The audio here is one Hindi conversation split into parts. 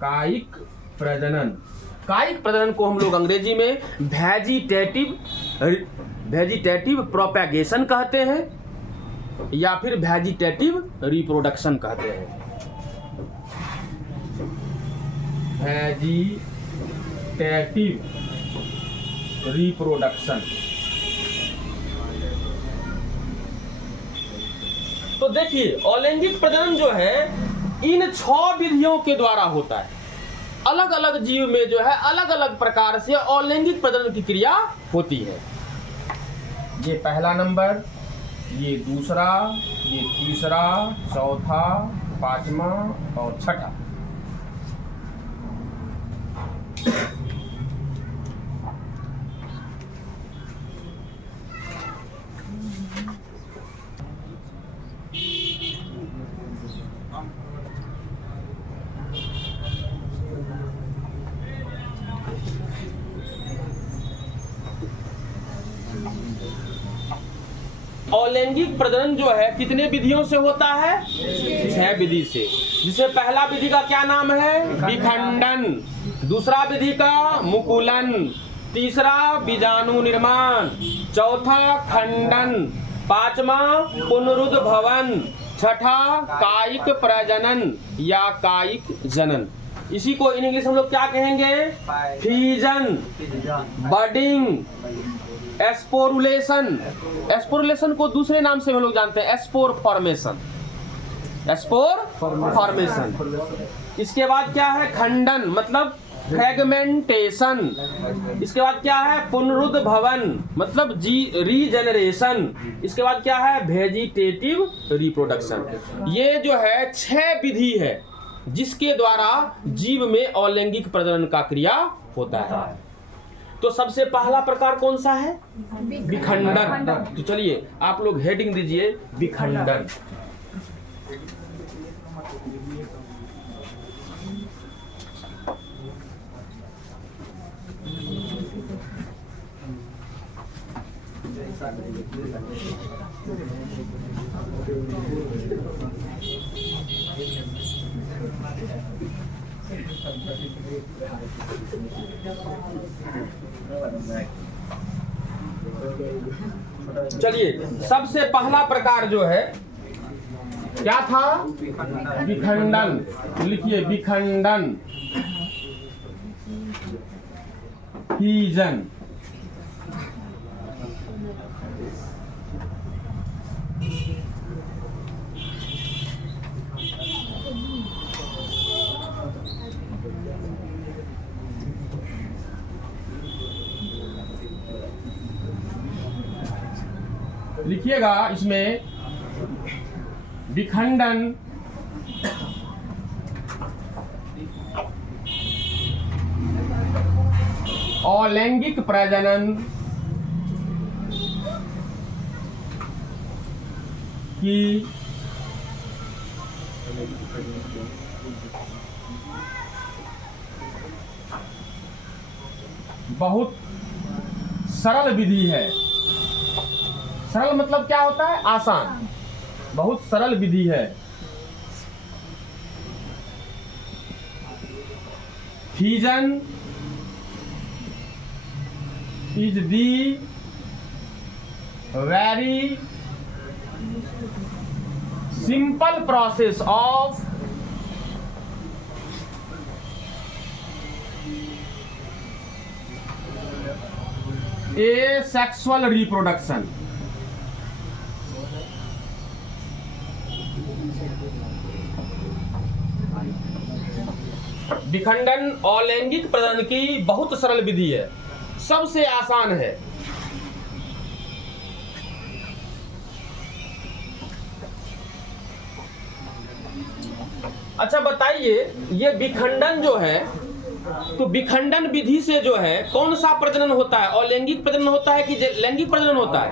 कायिक प्रजनन। कायिक प्रजनन को हम लोग अंग्रेजी में वेजिटेटिव प्रोपेगेशन कहते हैं या फिर वेजिटेटिव रिप्रोडक्शन कहते हैं। Vegetative reproduction. तो देखिए अलैंगिक प्रजनन जो है इन 6 विधियों के द्वारा होता है। अलग अलग जीव में जो है अलग अलग प्रकार से अलैंगिक प्रजनन की क्रिया होती है। ये पहला नंबर, ये दूसरा, ये तीसरा, चौथा, पांचवा और छठा। अलैंगिक प्रजनन जो है कितने विधियों से होता है? 6 विधि से। जिसे पहला विधि का क्या नाम है? विखंडन। दूसरा विधि का मुकुलन। तीसरा बीजाणु निर्माण। चौथा खंडन। पांचवा पुनरुद्भवन। छठा कायिक प्रजनन या कायिक जनन। इसी को इन इंग्लिश हम लोग क्या कहेंगे? Fission, budding, एस्पोरुलेशन। एस्पोरुलेशन को दूसरे नाम से हम लोग जानते हैं एस्पोर फॉर्मेशन। एस्पोर फॉर्मेशन। इसके बाद क्या है? खंडन मतलब फ्रेगमेंटेशन। इसके बाद क्या है? पुनरुद्भवन मतलब रीजेनरेशन। इसके बाद क्या है? Vegetative reproduction. ये जो है 6 विधि है जिसके द्वारा जीव में अलैंगिक प्रजनन का क्रिया होता है। तो सबसे पहला प्रकार कौन सा है? विखंडन। तो चलिए आप लोग हेडिंग दीजिए विखंडन। चलिए सबसे पहला प्रकार जो है क्या था? विखंडन। लिखिए विखंडन, फीजन। लिखिएगा इसमें विखंडन, अलैंगिक प्रजनन की बहुत सरल विधि है। सरल मतलब क्या होता है? आसान। बहुत सरल विधि है। Fission is the very simple process of asexual reproduction। विखंडन अलैंगिक प्रजनन की बहुत सरल विधि है, सबसे आसान है। अच्छा बताइए, ये विखंडन जो है तो विखंडन विधि से जो है कौन सा प्रजनन होता है? अलैंगिक प्रजनन होता है कि लैंगिक प्रजनन होता है?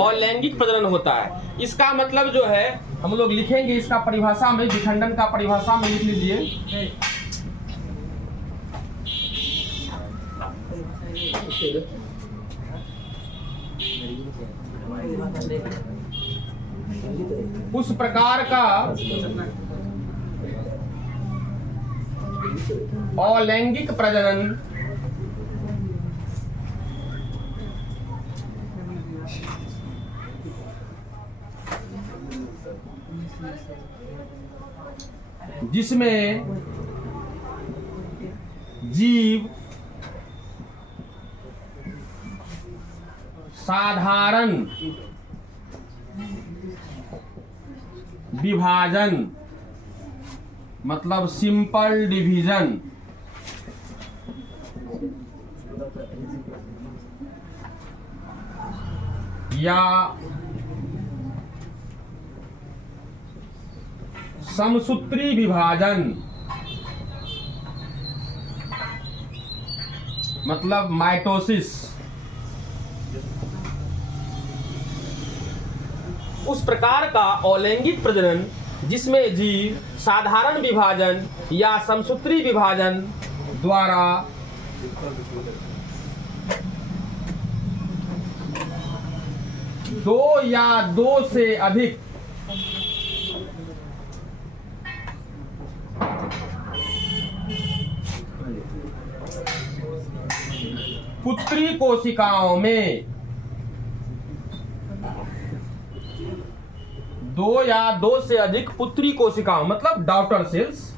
अलैंगिक प्रजनन होता है। इसका मतलब जो है हम लोग लिखेंगे इसका परिभाषा में, विखंडन का परिभाषा में लिख लीजिए। उस प्रकार का अलैंगिक प्रजनन जिसमें जीव साधारण विभाजन मतलब सिंपल डिवीजन या समसूत्री विभाजन मतलब माइटोसिस, उस प्रकार का अलैंगिक प्रजनन जिसमें जीव साधारण विभाजन या समसूत्री विभाजन द्वारा दो या दो से अधिक पुत्री कोशिकाओं में दो या दो से अधिक पुत्री कोशिकाओं मतलब डॉटर सेल्स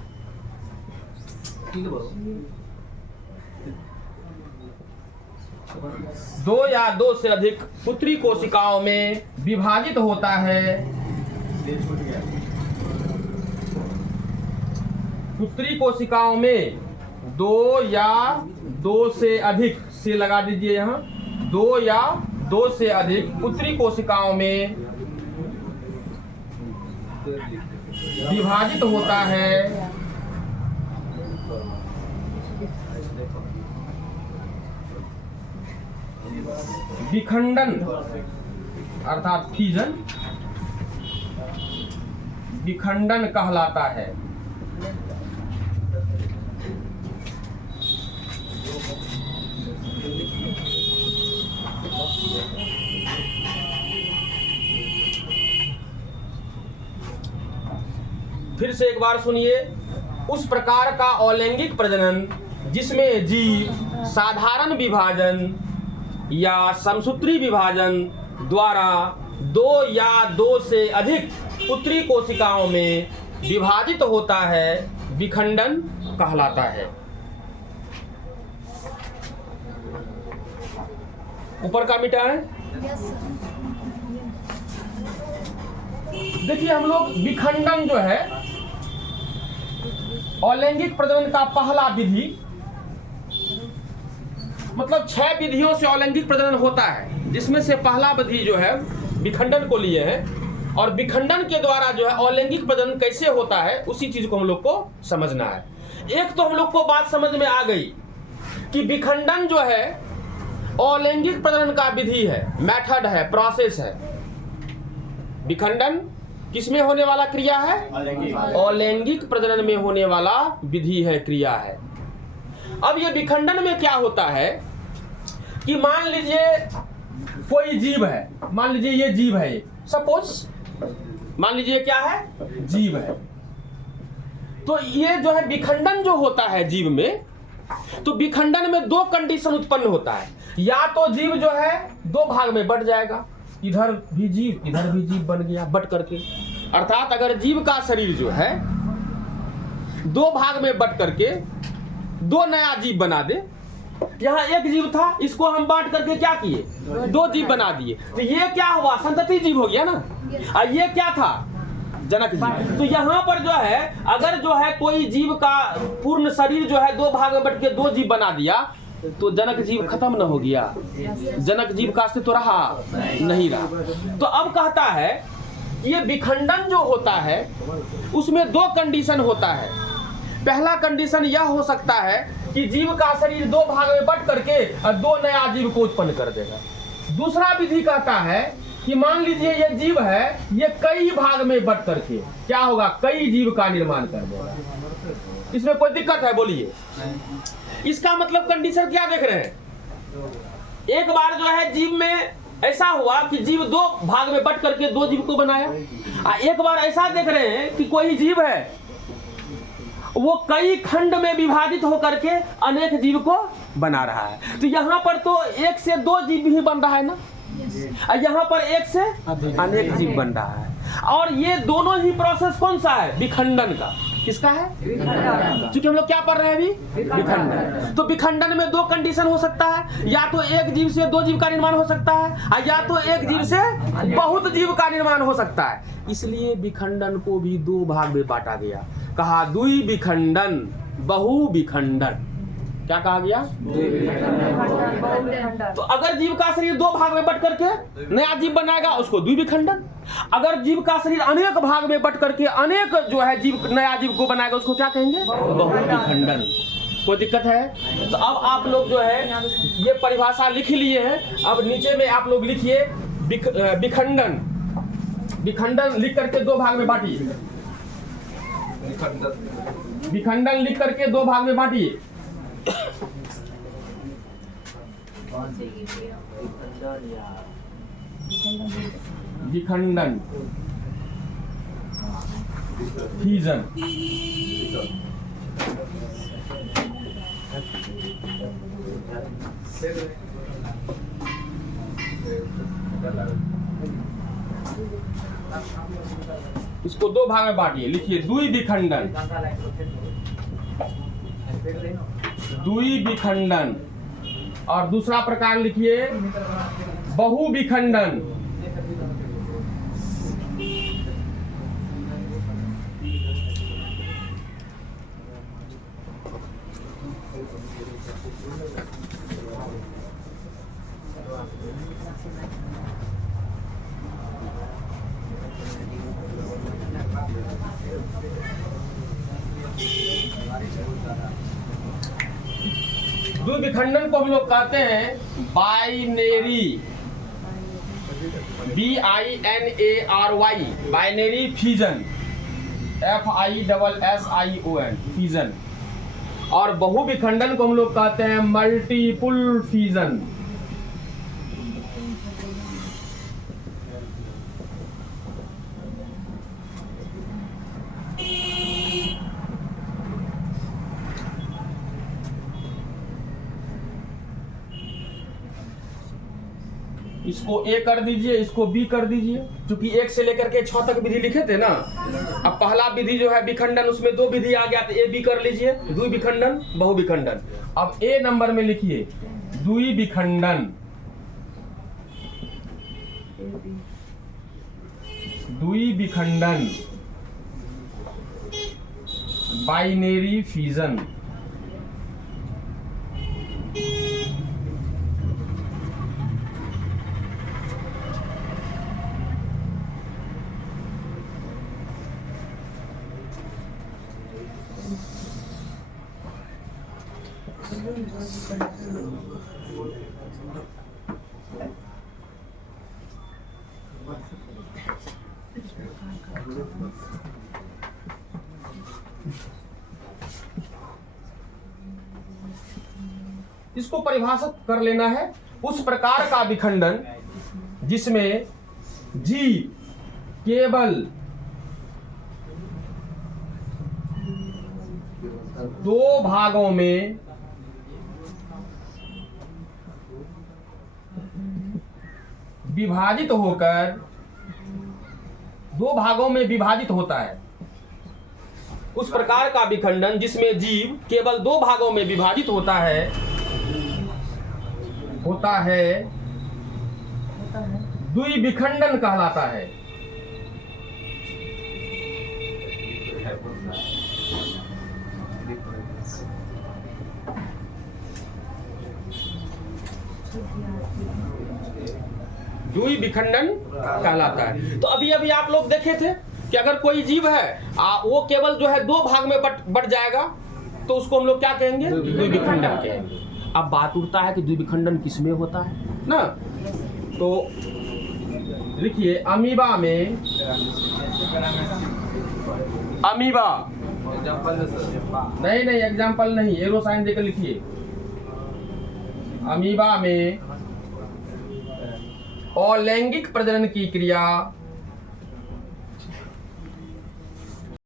दो या दो से अधिक पुत्री कोशिकाओं में विभाजित होता है। पुत्री कोशिकाओं में दो या दो से अधिक से लगा दीजिए यहां, दो या दो से अधिक पुत्री कोशिकाओं में विभाजित होता है। विखंडन अर्थात फीजन विखंडन कहलाता है। फिर से एक बार सुनिए, उस प्रकार का अलैंगिक प्रजनन जिसमें जीव साधारण विभाजन या समसूत्री विभाजन द्वारा दो या दो से अधिक पुत्री कोशिकाओं में विभाजित होता है, विखंडन कहलाता है। ऊपर का मिटा है। देखिए हम लोग विखंडन जो है अलैंगिक प्रजनन का पहला विधि मतलब 6 विधियों से अलैंगिक प्रजनन होता है, जिसमें से पहला विधि जो है विखंडन को लिए है और विखंडन के द्वारा जो है अलैंगिक प्रजनन कैसे होता है उसी चीज को हम लोग को समझना है। एक तो हम लोग को बात समझ में आ गई कि विखंडन जो है अलैंगिक प्रजनन का विधि है, मेथड है, प्रोसेस है। विखंडन किसमें होने वाला क्रिया है? अलैंगिक प्रजनन में होने वाला विधि है, क्रिया है। अब ये विखंडन में क्या होता है कि मान लीजिए कोई जीव है, मान लीजिए ये जीव है, सपोज मान लीजिए क्या है, जीव है। तो ये जो है विखंडन जो होता है जीव में, तो विखंडन में दो कंडीशन उत्पन्न होता है। या तो जीव जो है दो भाग में बट जाएगा, इधर भी जीव बन गया बट करके, अर्थात अगर जीव का शरीर जो है दो भाग में बट करके दो नया जीव बना दे। यहाँ एक जीव था, इसको हम बांट करके क्या किए, दो जीव बना दिए, तो ये क्या हुआ, संतति जीव हो गया ना। और ये क्या था, जनक जीव। तो यहाँ पर जो है अगर जो है कोई जीव का पूर्ण शरीर जो है दो भाग में बट के दो जीव बना दिया तो जनक जीव खत्म न हो गया, जनक जीव का अस्तित्व रहा नहीं रहा। तो अब कहता है ये विखंडन जो होता है उसमें दो कंडीशन होता है। पहला कंडीशन यह हो सकता है कि जीव का शरीर दो भाग में बट करके और दो नया जीव को उत्पन्न कर देगा। दूसरा विधि कहता है कि मान लीजिए ये जीव है, ये कई भाग में बट करके क्या होगा, कई जीव का निर्माण कर देगा। इसमें कोई दिक्कत है बोलिए? इसका मतलब कंडीशन क्या देख रहे हैं, एक बार जो है जीव में ऐसा हुआ कि जीव दो भाग में बट करके दो जीव को बनाया, एक बार ऐसा देख रहे हैं कि कोई जीव है वो कई खंड में विभाजित होकर के अनेक जीव को बना रहा है। तो यहाँ पर तो एक से दो जीव ही बन रहा है ना, यहाँ पर एक से अनेक जीव बन रहा है। और ये दोनों ही प्रोसेस कौन सा है? विखंडन का। किसका है? क्योंकि हम लोग क्या पढ़ रहे हैं अभी? विखंडन। तो विखंडन में दो कंडीशन हो सकता है, या तो एक जीव से दो जीव का निर्माण हो सकता है, या तो एक जीव से बहुत जीव का निर्माण हो सकता है। इसलिए विखंडन को भी दो भाग में बांटा गया, कहा द्वि विखंडन, बहु विखंडन। क्या कहा गया? तो अगर जीव का शरीर दो भाग में बट करके नया जीव बनाएगा उसको द्विविखंडन। अगर जीव का शरीर अनेक भाग में बट करके अनेक जो है जीव नया जीव को बनाएगा उसको क्या कहेंगे? बहुविखंडन। कोई दिक्कत है? तो अब आप लोग जो है ये परिभाषा लिख लिए हैं। अब नीचे में आप लोग लिखिए विखंडन। विखंडन लिख करके दो भाग में बांटिए। विखंडन लिख करके दो भाग में बांटिए। विखंडन, फीजन। इसको दो भाग में बांटिए। लिखिए द्वि विखंडन, द्वि विखंडन। और दूसरा प्रकार लिखिए बहु विखंडन। द्विविखंडन को हम लोग कहते हैं binary, BINARY, binary fusion, FISSION, fusion. और बहुविखंडन को हम लोग कहते हैं मल्टीपल फ्यूजन। इसको ए कर दीजिए, इसको बी कर दीजिए, क्योंकि 1 से लेकर के 6 तक विधि लिखे थे ना। अब पहला विधि जो है विखंडन, उसमें दो विधि आ गया, तो ए बी कर लीजिए, द्वि विखंडन, बहु विखंडन। अब ए नंबर में लिखिए द्वि विखंडन, द्वि विखंडन, बाइनरी फ्यूजन। इसको परिभाषित कर लेना है, उस प्रकार का विखंडन जिसमें जीव केवल दो भागों में विभाजित होकर, दो भागों में विभाजित होता है। उस प्रकार का विखंडन जिसमें जीव केवल दो भागों में विभाजित होता है द्वि विखंडन कहलाता है। द्वि विखंडन कहलाता है। तो अभी अभी आप लोग देखे थे कि अगर कोई जीव है वो केवल जो है दो भाग में बट जाएगा तो उसको हम लोग क्या कहेंगे? द्वि विखंडन कहेंगे। अब बात उठता है कि द्वि विखंडन किसमें होता है ना। तो लिखिए अमीबा में, अमीबा नहीं एग्जाम्पल नहीं, एरो साइन देकर लिखिए। अमीबा में अलैंगिक प्रजनन की क्रिया